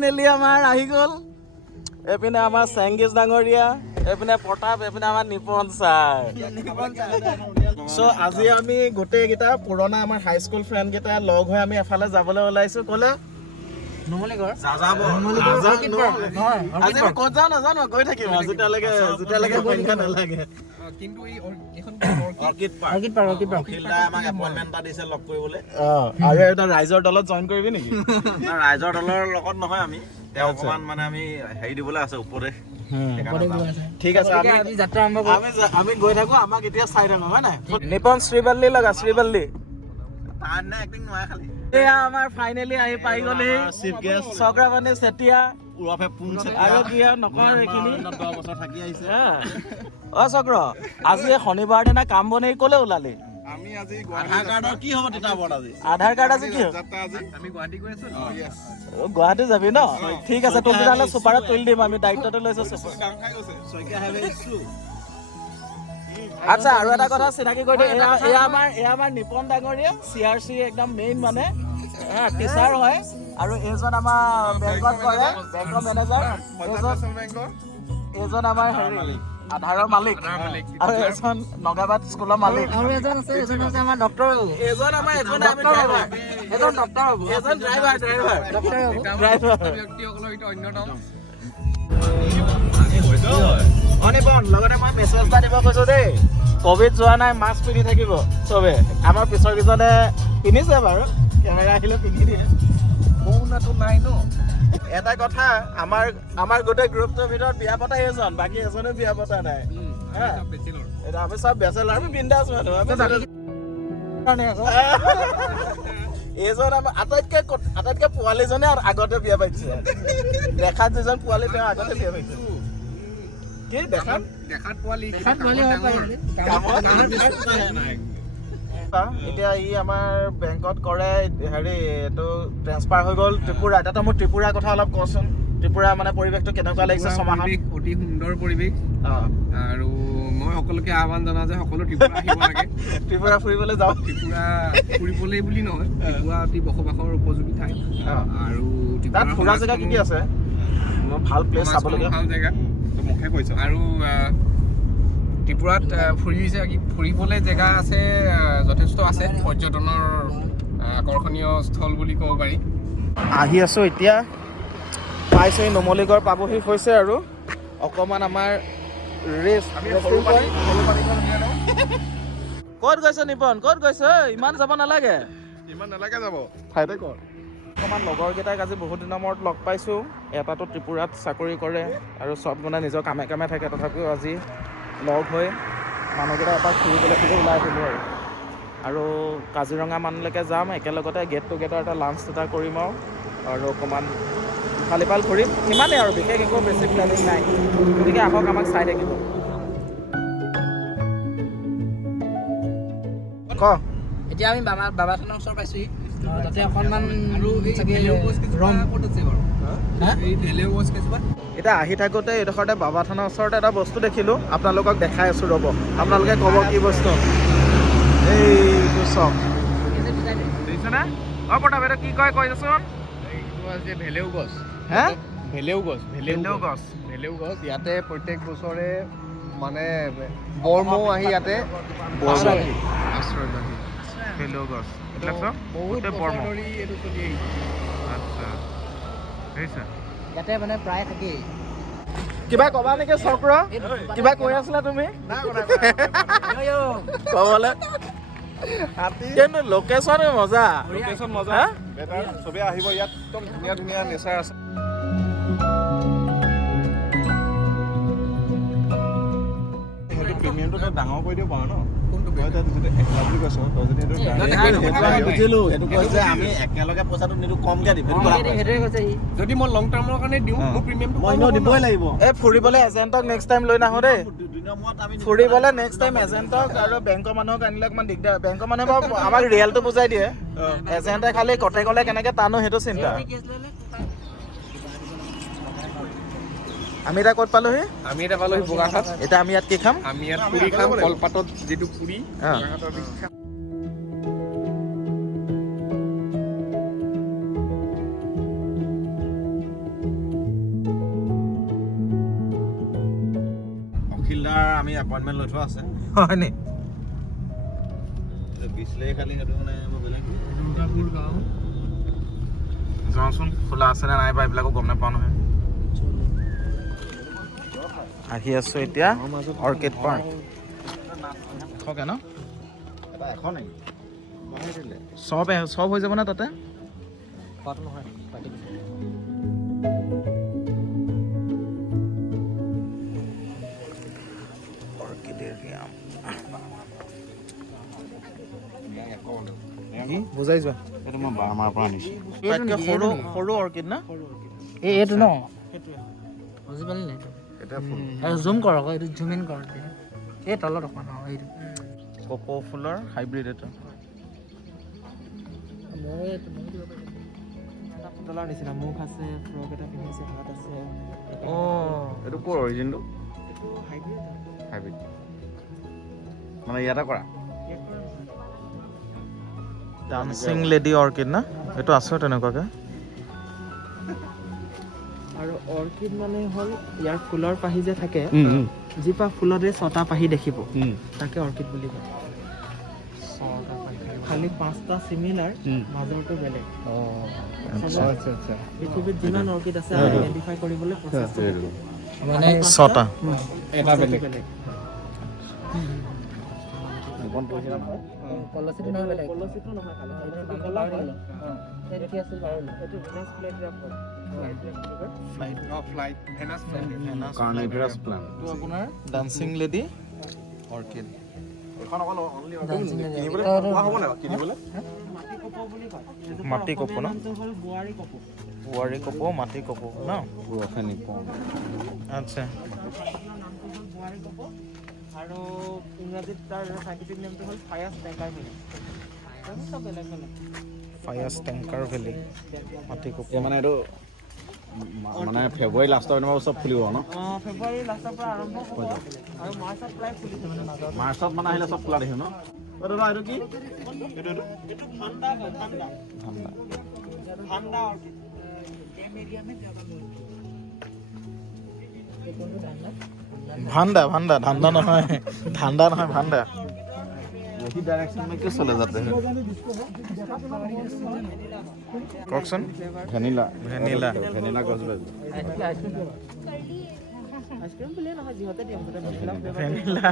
Finally আমাৰ আহি গ'ল। এইপিনে আমাৰ চেংগিজ ডাঙৰীয়া, এইপিনে প্ৰতাপ, এইপিনে আমাৰ নিপন ছাৰ। চ' আজি আমি গোটেইকেইটা পুৰণা আমাৰ হাইস্কুল ফ্ৰেণ্ডকেইটা লগ হৈ আমি এফালে যাবলৈ ওলাইছোঁ। ক'লে? আজি আমি ক'ত যাওঁ নাজানো, গৈ থাকিম যেতিয়ালৈকে সংখ্যা নালাগে। আৰু এটা ৰাইজৰ দলত জইন কৰিবি নেকি? ৰাইজৰ দলৰ লগত নহয় আমি, তেওঁ অকমান মানে আমি হেৰি দিবলৈ আছে উপদেশ। ঠিক আছে, আমি গৈ থাকো, আমাক এতিয়া চাই থাকো হয় নাই? নিপন শ্ৰীবল্লী লগা, শ্ৰীবল্লী। এয়া আমাৰ ফাইনেলি আহি পাই গ'লেহি চক্ৰৱৰ্তী চেতিয়া আৰু কি নকওঁ এইখিনি 10 বছৰ থাকি আহিছে। অ চক্ৰ, আজি শনিবাৰ দিনা কাম বনাই ক'লে ওলালি? আমি আজি আধাৰ কাৰ্ডৰ কি হ'ব তিতাবৰত আজি? আধাৰ কাৰ্ড আজি কি? আমি গুৱাহাটী গৈ আছো। গুৱাহাটী যাবি ন? ঠিক আছে, তোক তেতিয়াহ'লে চুপাৰত তুলি দিম, আমি দায়িত্বটো লৈছো। আচ্ছা, আৰু এটা কথা চিনাকি কৰি দিওঁ, এয়া আমাৰ নিপন ডাঙৰীয়া, CRC একদম মেইন মানে টিচাৰ হয়। আৰু এইজন আমাৰ বেংকত কৰে, বেংকৰ মেনেজাৰ। এইজন আমাৰ হেৰি আধাৰৰ মালিক, আৰু এজন নগাবাদ স্কুলৰ মালিক, আৰু এজন আছে আমাৰ ডক্টৰ। এজন আমাৰ ড্ৰাইভাৰ, এজন ব্যক্তিসকলৰ ভিতৰত অন্যতম। অনিপন, লগতে মই মেছেজ এটা দিব কৈছো দেই, কভিড যোৱা নাই, মাস্ক পিন্ধি থাকিব চবে। আমাৰ পিছৰ কেইজনে পিন্ধিছে বাৰু, কেমেৰা আহিলে পিন্ধি দিয়ে। কৰোণাটো নাই ন? এটা কথা, আমাৰ গোটেই গ্ৰুপটোৰ ভিতৰত বিয়া পতা এজন, বাকী এজনে বিয়া পতা নাই। আমি চব বেচেলাৰ, আমি বিন্দাছ মানুহ। এইজন আমাৰ আটাইতকৈ পোৱালীজনে আগতে বিয়া পাতিছে। দেখাত যিজন পোৱালী, তেওঁ আগতে বিয়া পাতিছে। কি দেখাত পোৱালী? এতিয়া ই আমাৰ বেংকত কৰে, হেৰি এইটো ট্ৰেন্সফাৰ হৈ গ'ল ত্ৰিপুৰা। এতিয়া মোৰ ত্ৰিপুৰাৰ কথা অলপ কচোন, ত্ৰিপুৰা মানে পৰিৱেশটো কেনেকুৱা লাগিছে? ছমাহত অতি সুন্দৰ পৰিৱেশ, আৰু মই সকলোকে আহ্বান জনাওঁ যে সকলো ত্ৰিপুৰা আহিব লাগে। ত্ৰিপুৰা ফুৰিবলৈ যাওঁ। ত্ৰিপুৰা ফুৰিবলৈ বুলি নহয়, ত্ৰিপুৰা অতি বসবাসৰ উপযোগী ঠাই। আৰু তাত ফুৰা জেগা কি আছে? ভাল প্লেচ চাবলগীয়া, ভাল জেগা মুখে কৈছো। আৰু ত্ৰিপুৰাত ফুৰিবলৈ জেগা আছে, যথেষ্ট আছে। পৰ্যটনৰ আকৰ্ষণীয় স্থল বুলি ক'ব পাৰি। আহি আছোঁ এতিয়া, পাইছোঁ নুমলীগড় পাবহি হৈছে, আৰু অকণমান আমাৰ ক'ত গৈছে নিপন? ক'ত গৈছে? ইমান যাব নালাগে, যাব ঠাইতে কৰ। অকণমান লগৰকেইটাক আজি বহুত দিনৰ মূৰত লগ পাইছোঁ। এটাতো ত্ৰিপুৰাত চাকৰি কৰে, আৰু চব মানে নিজৰ কামে কামে থাকে। তথাপিও আজি লগ হৈ মানুহকেইটা এপাক ফুৰিবলৈ ওলাই আহিলোঁ। আৰু কাজিৰঙা মানলৈকে যাম, একেলগতে গেট টুগেডাৰ এটা লাঞ্চ এটা কৰিম, আৰু অকণমান ইফাল সিফাল ঘূৰিম। সিমানেই আৰু, বিশেষ একো বেছি প্লেনিং নাই। গতিকে আহক, আমাক চাই থাকিব। এতিয়া আমি বাবা থানৰ ওচৰ পাইছোহি। তাতে অকণমান এতিয়া আহি থাকোঁতে এইডোখৰতে বাবা থানৰ ওচৰতে এটা বস্তু দেখিলোঁ, আপোনালোকক দেখাই আছোঁ, ৰ'ব। আপোনালোকে ক'ব কি বস্তু। এইটো চাওক, দেখিছেনে? প্ৰতাপ, এইটো কি কয় কৈছোন? এইটো আছে ভেলেউ গছ। হে? ভেলেউ গছ। ইয়াতে প্ৰত্যেক বছৰে মানে বৰমৌ আহি ইয়াতে আশ্ৰয় লয়। ভেলৌ গছ, বহুত বছৰ ধৰি এইটো চলি আহিছে। আচ্ছা, ইয়াতে মানে প্ৰায় থাকেই। কিবা ক'বা নেকি চক্ৰ? কিবা কৈ আছিলা তুমি? ক'বলৈ কিন্তু লোকেশ্যন মজা, চবেই আহিব, ইয়াত একদম ধুনীয়া ধুনীয়া নেচাৰ আছে। সেইটো প্ৰিমিয়ামটো তই ডাঙৰ কৰি দিব পাৰ ন? যদি মই লং টাৰ্মৰ কাৰণে দিওঁ, মোৰ প্ৰিমিয়ামটো দিবই লাগিব। এই ফুৰিবলৈ এজেণ্টক নেক্সট টাইম লৈ নাহো দেই। ফুৰিবলৈ নেক্সট টাইম এজেণ্টক আৰু বেংকৰ মানুহক আনিলে অকণমান দিগদাৰ। বেংকৰ মানুহে বাৰু আমাক ৰিয়েলটো বুজাই দিয়ে, এজেণ্টে খালি কটে গ'লে কেনেকৈ টানো সেইটো চিন্তা। আমি এতিয়া ক'ত পালোহি? আমি এতিয়া পালোহি বোকাখাট। এতিয়া আমি ইয়াত কি খাম? আমি ইয়াত পুৰি খাম, কলপাতত যিটো পুৰি। আমি এপইণ্টমেণ্ট লৈ থোৱা আছে হয় নি বিছলেৰি খালি সেইটো মানে মই বেলেগ যাওঁচোন খোলা আছে নে নাই বা এইবিলাকো গম নাপাওঁ নহয় আহি আছো এতিয়া অৰ্কিড পাৰ্ক এশকে ন এটা এশ নেকি চব হৈ যাব নে তাতে বুজাই যোৱা এইটো মই বাৰ্মাৰ পৰা আনিছোঁ সৰু অৰ্কিড না এইটো ন বুজি পালি নাই এটা ফুল জুম কৰ আকৌ এইটো জুম ইন কৰ এই তলত অকণ এইটো কপৌ ফুলৰ হাইব্ৰিড এইটো পুতলাৰ নিচিনা মুখ আছে ফ্ৰক এটা পিন্ধিছে হাত আছে এইটো ক'ৰ অৰিজিনটো এইটো হাইব্ৰিড হাইব্ৰিড মানে ইয়াতে কৰা ডান্সিং লেডি অৰ্কিড না এইটো আছে তেনেকুৱাকে আৰু অৰ্কিড মানে হ'ল ইয়াৰ ফুলৰ পাহি যে থাকে যিপা ফুলতে 6টা পাহি দেখিব তাকে অৰ্কিড বুলি কয় খালি 5টা চিমিলাৰ মাজৰটো বেলেগ পৃথিৱীত যিমান অৰ্কিড আছে আইডেণ্টিফাই কৰিবলৈ প্ৰচেছটো মানে 6টা এটা বেলেগ পলচিটো নহয় বেলেগ পলচিটো নহয় খালি এইটো কি আছিল বাৰু এইটো ভিনাছ ফ্লাইট্ৰাপ হয় ফ্লাইট ভেনাছ কাৰ্নিভেৰাছ প্লান্ট এইটো আপোনাৰ ডান্সিং লেডি অৰ্কিড এখন অকল অনলি কিনিবলৈ হ'ব নাই কিনিবলৈ মাটি কপৌ বুলি কয় মাটি কপৌ ন নামটো হ'ল বোৱাৰী কপৌ বোৱাৰী কপৌ মাটি কপৌ ন আচ্ছা নামটো হ'ল বোৱাৰী কপৌ আৰু ইংৰাজীত তাৰ সাইণ্টিফিক নেমটো হ'ল ফায়াছ টেংকাৰ ভেলি চব বেলেগ বেলেগ ফায়াছ টেংকাৰ ভেলি মাটি কপৌ মানে এইটো মানে ফেব্ৰুৱাৰী লাষ্টৰ দিনৰ চব ফুলিব ন ফেব্ৰুৱাৰী লাষ্টৰ পৰা আৰম্ভ হ'ব আৰু মাৰ্চত প্ৰায় ফুলিছে মানে মাজত মাৰ্চত মানে আহিলে চব ফুলা দেখিম ন দাদা এইটো কি এইটো ঠাণ্ডা হয় ঠাণ্ডা ঠাণ্ডা অৰ্কিড ভাণ্ডা ভাণ্ডা ধান্দা নহয় ধান্দা নহয় ভাণ্ডা यही डायरेक्शन में क्यों चले जाते हैं কওকচোন ভ্যানিলা ভেনিলা ভ্যানিলা গজবে আইচক্ৰীম বুলিয়ে নহয় যিহতে দিম ভেনিলা ভেনিলা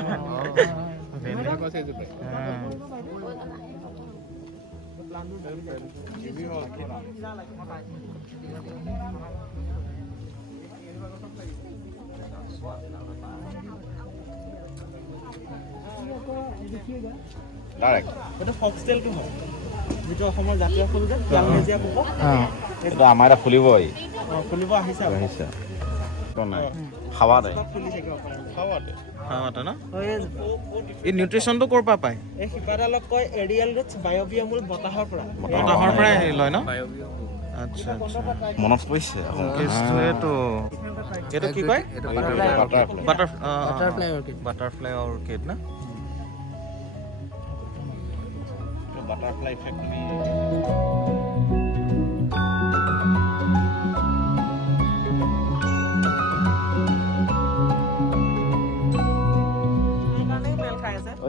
ডাইৰেক্ট এইটো ফক্সটেলটো হয় যিটো অসমৰ জাতীয় ফুল যে জালমেজিয়া কপৌ এটা আমাৰ এটা ফুলিবই ফুলিব আহিছে আহিছে তো নাই খাৱা দে ফুলি থাকিব পাৰে খাওয়াটা ন এই নিউট্ৰিশ্যনটো ক'ৰ পৰা পায় এই শিপাডালক কয় এৰিয়েল ৰুটছ বায়'বিয়ামুল বতাহৰ পৰা বতাহৰ পৰাই হেৰি লয় ন আচ্ছা আচ্ছা মনত পৰিছে এইটো এইটো কি কয় বাটাৰফ্লাই অৰ্কিড বাটাৰফ্লাই অৰ্কিড না বাটাৰফ্লাই ফেক্টৰী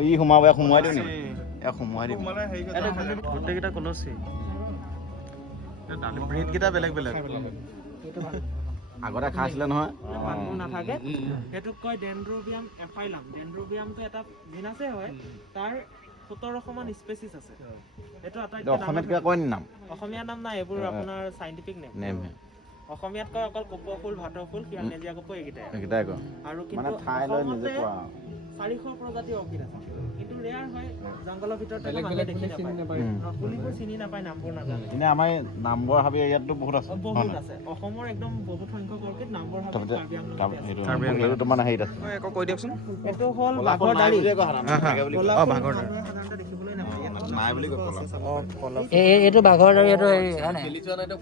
ই সোমাব ইয়াক সোমোৱাই দিওঁ নেকি ইয়াক সোমোৱাই দিম গোটেইকেইটা কলচি ব্ৰিডকেইটা বেলেগ বেলেগ আগতে খাইছিলে নহয় পাতবোৰ নাথাকে সেইটোক কয় ডেনড্ৰোবিয়াম এফাইলাম ডেনড্ৰোবিয়ামটো এটা ভিনাছে হয় তাৰ 1700 মান স্পেচিছ আছে এইটো আটাইতকৈ অসমীয়াত কিবা কয় নি নাম অসমীয়া নাম নাই এইবোৰ আপোনাৰ সাইন্টিফিক নেম নেমহে অসমীয়াত কয় অকল কপৌ ফুল ভাটৌ ফুল কিয়ানেজিয়া কপৌ এইকেইটাই এইকেইটাই কয় আৰু মানে কিন্তু ঠাই লৈ নিজে কোৱা 400 প্ৰজাতিৰ অৰ্কিড আছে কিন্তু ৰেয়াৰ হয় জংগলৰ ভিতৰত থাকে মানুহে দেখি নাপায় ফুলিবোৰ চিনি নাপায় নামবোৰ নাজানে এনে আমাৰ নামবৰ হাবি এৰিয়াততো বহুত আছে বহুত আছে অসমৰ একদম বহুত সংখ্যক অৰ্কিড নামবৰ হাবি এইটো মানে হেৰিত আছে আকৌ কৈ দিয়কচোন এইটো হ'ল বাঘৰ দাঢ়ি বাঘৰ দাঢ়ি সাধাৰণতে দেখিবলৈ নাপায় নাই বুলি কয় কলা এইটো বাঘৰ দাঢ়ি এইটো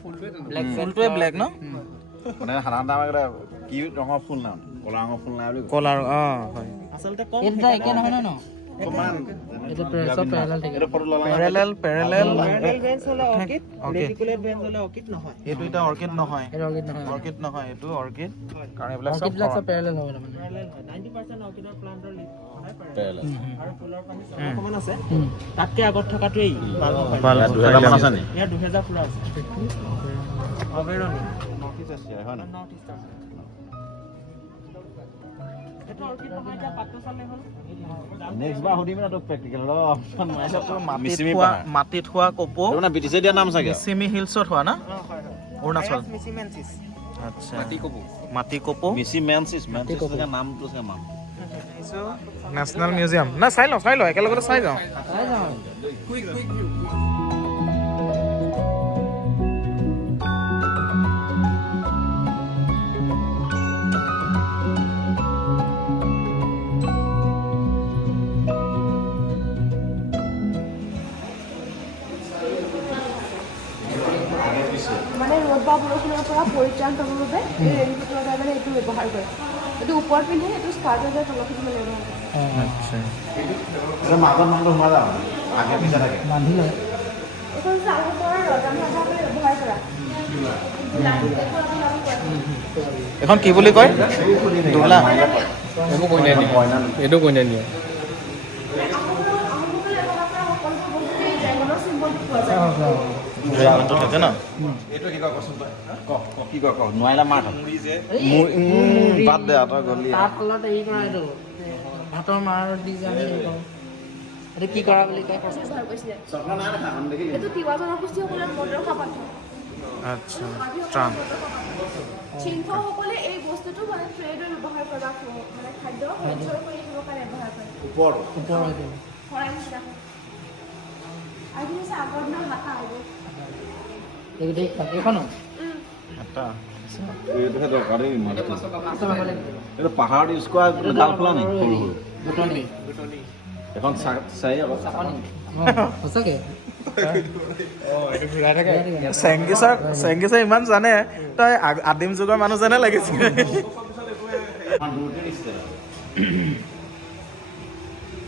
ফুলটোৱে ব্লেক ন মানে সাধাৰণতে আমাৰ কি ৰঙৰ ফুল নাই ক'লা ৰঙৰ ফুল নাই বুলি কয় কলাৰ হয় আচলতে কম এটা একে নহয় ন এইটো চব পেৰেলাল থাকে এটা ফটো ল'লা পেৰেলেল প্যাৰেলাল ভেন্স হলে অৰ্কিড ৰেটিকুলেট ভেন্স হলে অৰ্কিড নহয় এইটো এটা অৰ্কিড নহয় এইটো অৰ্কিড নহয় অৰ্কিড নহয় এইটো অৰ্কিড কাৰণ এইবিলাক চব অৰ্কিডবিলাক চব পেৰেলাল হ'ব তাৰমানে প্যাৰেলাল হয় 90% অৰ্কিডৰ প্লান্টৰ লিফ হয় পেৰেলাল। আৰু ফুলৰ পানী অকমান আছে তাতকে আগত থকাটোৱেই ভাল 2000 মান আছে নি ইয়াৰ 2000 ফুল আছে অবেৰনি নৰ্থ ইষ্ট এছিয়া হয় না নৰ্থ ইষ্ট আছে এইটো অৰ্কিড নহয় এতিয়া পাতটো চালে হ'ল নেক্সট বাৰ সুধিম না তোক প্ৰেক্টিকেল ৰ অপচন নাই মাটিত হোৱা কপৌ মানে ব্ৰিটিছে দিয়া নাম চাগে মিচিমি হিলছত হোৱা না হয় অৰুণাচল মিচিমেন্সিস আচ্ছা মাটি কপৌ মাটি কপৌ মিছি মেনচিছ চাগে নামটো চাগে মান নেশ্যনেল মিউজিয়াম না চাই লওঁ একেলগতে চাই যাওঁ কুইক কুইক মানে ৰ'দ বা বৰষুণৰ পৰা পৰিত্ৰাণ পাবৰ বাবে এই ৰেইনকোটৰ মানে এইটো ব্যৱহাৰ কৰে এইটো ওপৰত পিন্ধে এইটো স্কাৰ্টৰ যে তলত পিন্ধি মানে ব্যৱহাৰ কৰে আচ্ছা মাজত মানুহটো সোমাই যাওঁ আগে পিছে থাকে বান্ধি লয় এইখন হৈছে আগৰ ৰজা মহাৰজাই ব্যৱহাৰ কৰা এখন কি বুলি কয় দোলা এইবোৰ কইনা নিয়ে এইটো কইনা নিয়ে আহোমসকলে ব্যৱহাৰ কৰা সকলো বস্তুতেই ড্ৰেগনৰ চিম্বলটো পোৱা যায় ড্ৰেগনটো থাকে ন এইটো কি কয় কচোন তই কি কয় নোৱাৰিলা মাৰ বাদ দে তই গলি তাৰ ফলত হেৰি কৰা এইটো ভাতৰ মাৰ দি যে আমি হেৰি কৰোঁ এইটো কি কৰা বুলি কয় ব্যৱহাৰ কৰিছিলে চক্ৰ নাই দেখা আমি দেখিলি এইটো তিৱা জনগোষ্ঠীসকলৰ মদ ৰখা পাত্ৰ আচ্ছা ট্ৰাম চিংফসকলে এই বস্তুটো মানে ট্ৰেডৰ ব্যৱহাৰ কৰে বা মানে খাদ্য সঞ্চয় কৰি ৰাখিবৰ কাৰণে ব্যৱহাৰ কৰে ওপৰ ওপৰৰ এইটো শৰাই নিচিনা আৰু কি হৈছে আগৰ দিনৰ হাতা এইবোৰ এইখনো এটা এইটোহে দৰকাৰ দেই এইটো এইটো পাহাৰত ইউজ কৰা ডাল খোলা নেকি সৰু সৰু বুটনি এখন চাই আকৌ চাকনি সঁচাকে চেংগিছে ইমান জানে তই আদিম যুগৰ মানুহ যেনে লাগিছিল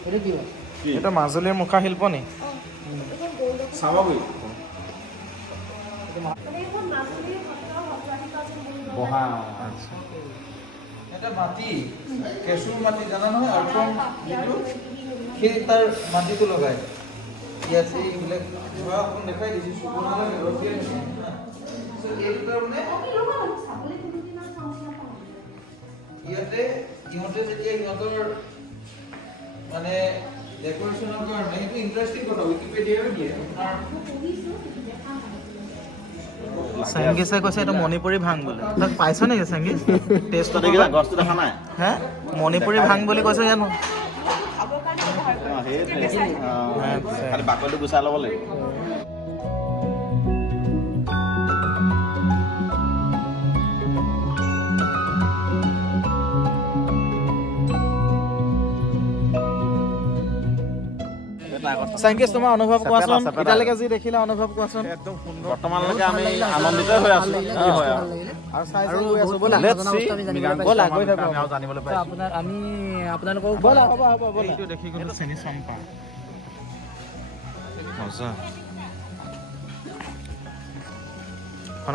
এইটো কি হয় এইটো মাজুলীৰ মুখা শিল্প নি স্বাভাৱিক মানে এইখন মাজুলীৰ সত্ৰাধিকাৰ যেন বুলি বহা এটা মাটি কেঁচুৰ মাটি জানা নহয় অৰ্পণ যিটো সেই তাৰ মাটিটো লগাই ইয়াতে এইবিলাক কিবা অকণ দেখাই দিছোঁ চুব নালাগে ৰখিয়ে এইটো তাৰমানে ইয়াতে ইহঁতে যেতিয়া সিহঁতৰ মানে ডেকৰেশ্যনৰ কাৰণে সেইটো ইণ্টাৰেষ্টিং কথা উইকিপিডিয়াও দিয়ে আপোনাৰ চেংগিছে কৈছে এইটো মণিপুৰী ভাং বুলি তাক পাইছ নেকি চেংগিছ টেষ্ট দেখিলা গছটো দেখা নাই হে মণিপুৰী ভাং বুলি কৈছে জানো খাবৰ কাৰণে ব্যৱহাৰ কৰে সেইটোৱে খালি বাকলিটো গুচাই ল'ব লাগিব চেংগিছ তোমাৰ অনুভৱ কোৱাচোন এতিয়ালৈকে যি দেখিলা অনুভৱ কোৱাচোন বৰ্তমানলৈকে আমি আনন্দিত হৈ আছো আৰু চাই আৰু গৈ আছো ব'লা Let's see. ব'লা গৈ থাকো আমি আৰু জানিবলৈ পাইছো আপোনাৰ আমি আপোনালোকক ব'লা হ'ব ব'লা এইটো দেখি গ'লো চেনি চম্পা মজা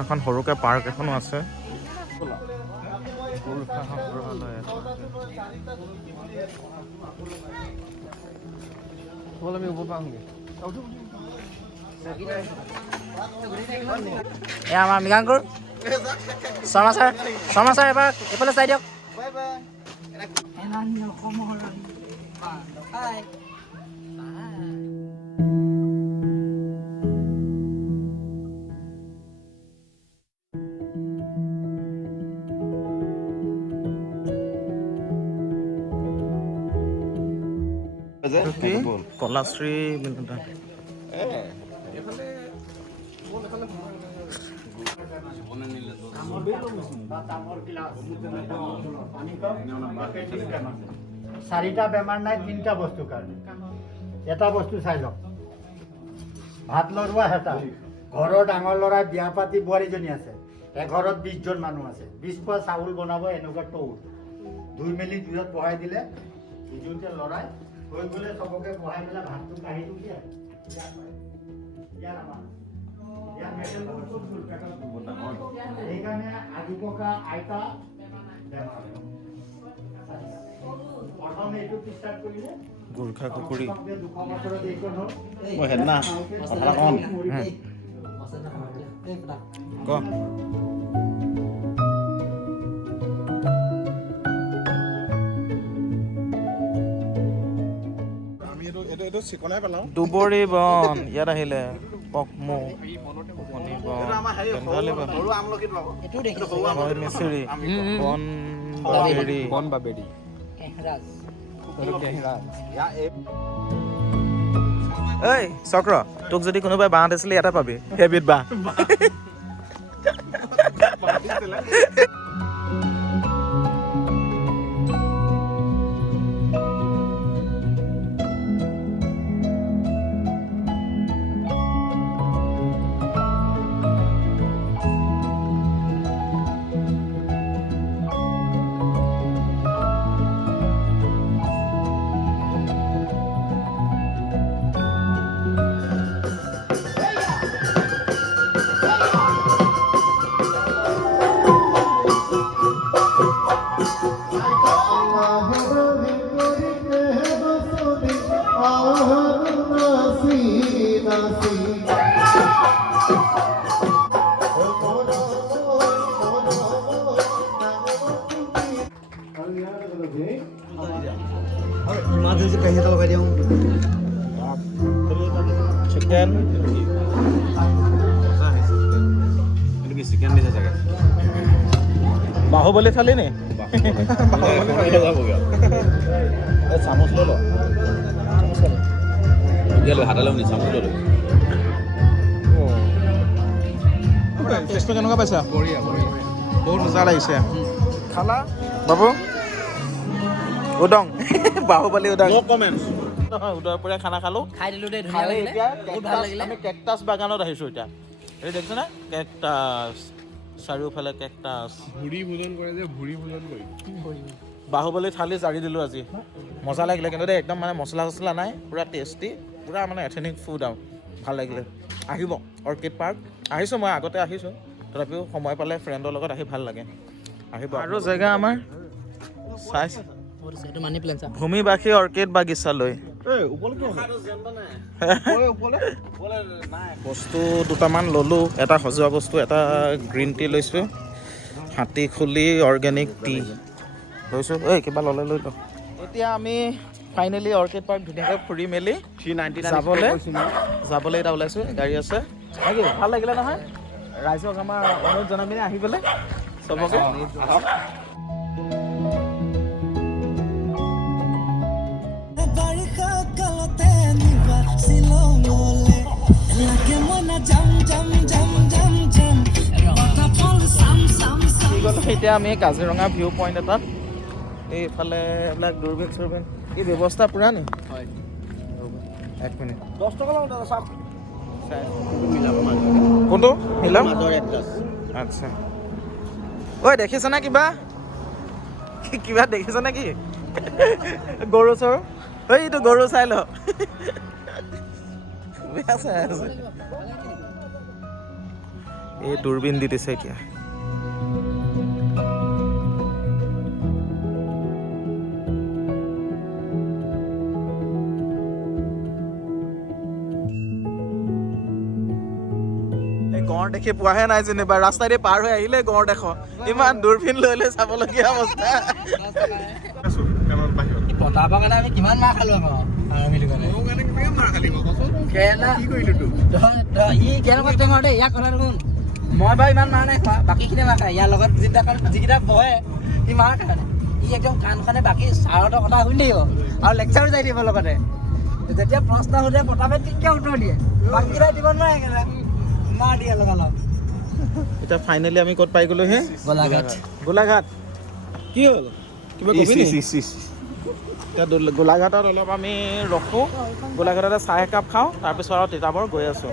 এখন সৰুকে পাৰ্ক এখনো আছে আমি ওপৰ পাওঁগৈ এয়া আমাৰ মৃগাংকুৰ শৰ্মা ছাৰ এবাৰ এইফালে চাই দিয়ক কলাশ্ৰী বিনোদন চাৰিটা বেমাৰ নাই তিনিটা বস্তুৰ কাৰণে এটা বস্তু চাই লওক ভাত লৰোৱা হেতা ঘৰৰ ডাঙৰ ল'ৰাই বিয়া পাতি বোৱাৰীজনী আছে এঘৰত 20 জন মানুহ আছে 20 পোৱা চাউল বনাব এনেকুৱা টৌৰ ধুই মেলি জুইত বহাই দিলে ইজুতে লৰাই হৈ গ'লে চবকে বহাই পেলাই ভাতটো কাঢ়ি দিয়ে ইয়াত আমাৰ ইয়াত মেটেল বহুত গ'ল পেটত সেইকাৰণে আদি ককা আইতা প্ৰথমে এইটো ষ্টাৰ্ট কৰিলে গোৰ্খা কুকুৰী 200 বছৰত এইটো হ'ল মই সেইদিনা কথা কম ক দুবৰি বন ইয়াত আহিলে পকমু কণী বন কেন্দ্ৰালি বন হয় মিচিৰি বন বাবেৰি বন বাবেৰি ঐ চক্ৰ তোক যদি কোনোবাই বাঁহ দিছিলে ইয়াতে পাবি সেইবিধ বাঁহ চিকেন চিকেন দিছে চাগে বাহুবলী থালি নি চামুচ লৈ ল হাতালে নি চামুচ লৈ টেষ্টটো কেনেকুৱা পাইছা বহুত মজা লাগিছে খালা বাবু উদং বাহুবলী উদং নহয় উদয়পুৰীয়া খানা খালো খাই দিলোঁ দেই ধুনীয়া লাগিলে বহুত ভাল লাগিলে আমি কেকটাছ বাগানত আহিছোঁ এতিয়া এই দেখিছেনে কেকটাছ চাৰিওফালে কেকটাছ ভুৰি ভোজন কৰে যে ভুৰি ভোজন কৰি বাহুবলী থালি জাৰি দিলোঁ আজি মজা লাগিলে কিন্তু দেই একদম মানে মছলা চছলা নাই পূৰা টেষ্টি পূৰা মানে এথেনিক ফুড আৰু ভাল লাগিলে আহিব অৰ্কিড পাৰ্ক আহিছোঁ মই আগতে আহিছোঁ তথাপিও সময় পালে ফ্ৰেণ্ডৰ লগত আহি ভাল লাগে আহিব আৰু জেগা আমাৰ চাইছে এইটো মানি প্লেন চা ভূমিবাসী অৰ্কিড বাগিচালৈ বস্তু দুটামান ল'লোঁ এটা সজোৱা বস্তু এটা গ্ৰীণ টি লৈছোঁ হাতী খুলি অৰ্গেনিক টি লৈছোঁ এই কিবা ল'লে লৈ লওঁ এতিয়া আমি ফাইনেলি অৰ্কিড পাৰ্ক ধুনীয়াকৈ ফুৰি মেলি যাবলৈ এতিয়া ওলাইছোঁ গাড়ী আছে নেকি ভাল লাগিলে নহয় ৰাইজক আমাৰ অনুৰোধ জনাবি আহিবলৈ চবকে এতিয়া আমি কাজিৰঙা ভিউ পইণ্ট এটাত এইফালে এইবিলাক দূৰবীন চুৰবীন এই ব্যৱস্থা পূৰা নি হয় 1 মিনিট 10 টকা লওঁ দাদা চাওক কোনটো মিলাম মাজৰ এড্ৰেছ আচ্ছা ঐ দেখিছনে কিবা কিবা দেখিছনে কি গৰু চৰু ঐ এইটো গৰু চাই ল বেয়া চাই আছে এই দূৰবীন দি দিছে এতিয়া গঁড় দেখি পোৱাহে নাই যেনিবা ৰাস্তাইদি পাৰ হৈ আহিলে গঁড় দেখো ইমান দূৰবীন লৈ লৈ চাবলগীয়া অৱস্থা পতাৰ কাৰণে আমি কিমান মাৰ খালো আকৌ মই বাৰু ইমান মাৰ নাই খোৱা বাকীখিনি মাৰ খায় ইয়াৰ লগত যিকেইটা বহে সি মাৰ খায় ই একদম কাণখনে বাকী ছাৰহঁতৰ কথা শুনি থাকিব আৰু লেকচাৰো যাই দিব লগতে যেতিয়া প্ৰশ্ন সোধে পতাপে ঠিককৈ উত্তৰ দিয়ে বাকীকেইটাই দিব নোৱাৰে মাৰ দিয়ে লগালগ এতিয়া ফাইনেলি আমি ক'ত পাই গ'লো হে গোলাঘাট কি হ'ল কিবা কবি নি এতিয়া গোলাঘাটত অলপ আমি ৰখোঁ গোলাঘাটতে চাহ একাপ খাওঁ তাৰপিছত আৰু তিতাবৰ গৈ আছোঁ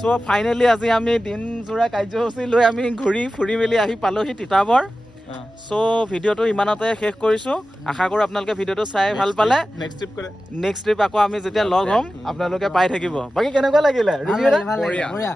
চ' ফাইনেলি আজি আমি দিনজোৰা কাৰ্যসূচী লৈ আমি ঘূৰি ফুৰি মেলি আহি পালোহি তিতাবৰ। চ' ভিডিঅ'টো ইমানতে শেষ কৰিছোঁ। আশা কৰোঁ আপোনালোকে ভিডিঅ'টো চাই ভাল পালে। নেক্সট ট্ৰিপ আকৌ আমি যেতিয়া লগ হ'ম আপোনালোকে পাই থাকিব। বাকী কেনেকুৱা লাগিলে? ভাল লাগিলে, ভাল লাগিলে, বঢ়িয়া।